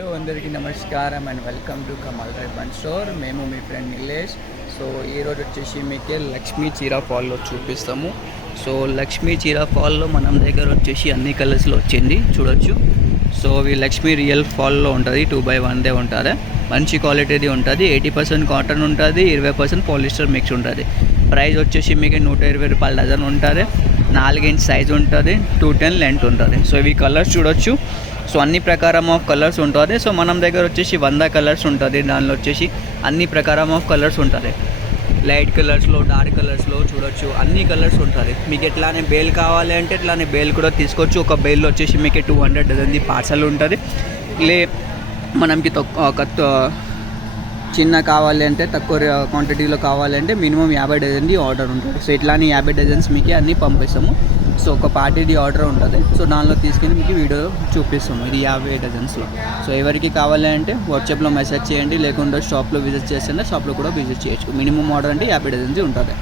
Hello అందరికీ నమస్కారం and welcome to Kamal రేపన్ స్టోర్. మేము మీ ఫ్రెండ్ నిలేష్. సో ఈరోజు వచ్చేసి మీకే లక్ష్మీ చీర ఫాల్లో చూపిస్తాము. సో లక్ష్మీ చీర ఫాల్లో మనం దగ్గర వచ్చేసి అన్ని కలర్స్లో వచ్చింది చూడొచ్చు. సో ఈ లక్ష్మీ రియల్ ఫాల్లో ఉంటుంది, 2x1 ఉంటుంది. మంచి క్వాలిటీది ఉంటుంది. 80% కాటన్ ఉంటుంది, 20% పాలిస్టర్ మిక్స్ ఉంటుంది. ప్రైస్ వచ్చేసి మీకు 120 రూపాయల డజన్ ఉంటుంది. 4 ఇంచ్ సైజ్ ఉంటుంది, 210 లెంత్ ఉంటుంది. సో ఇవి కలర్స్ చూడొచ్చు. సో అన్ని ప్రకారం ఆఫ్ కలర్స్ ఉంటుంది. సో మనం దగ్గర వచ్చేసి 100 కలర్స్ ఉంటుంది. దానిలో వచ్చేసి అన్ని ప్రకారం ఆఫ్ కలర్స్ ఉంటుంది. లైట్ కలర్స్లో, డార్క్ కలర్స్లో చూడొచ్చు. అన్ని కలర్స్ ఉంటుంది. మీకు ఎట్లానే బేల్ కావాలి అంటే ఇట్లానే బేల్ కూడా తీసుకోవచ్చు. ఒక బేల్లో వచ్చేసి మీకు 200 డజన్ది పార్సల్ ఉంటుంది. మనకి చిన్న కావాలి అంటే తక్కువ క్వాంటిటీలో కావాలంటే మినిమం 50 డజన్ది ఆర్డర్ ఉంటుంది. సో ఇట్లానే 50 డజన్స్ మీకు అన్నీ పంపిస్తాము. సో ఒక పార్టీది ఆర్డర్ ఉంటుంది. సో దానిలో తీసుకెళ్ళి మీకు వీడియో చూపిస్తాము. ఇది 50 డజన్స్లో. సో ఎవరికి కావాలి అంటే వాట్సాప్లో మెసేజ్ చేయండి, లేకుంటే షాప్లో విజిట్ చేస్తే షాప్లో కూడా విజిట్ చేయొచ్చు. మినిమం ఆర్డర్ అంటే 50 డజన్స్ ఉంటుంది.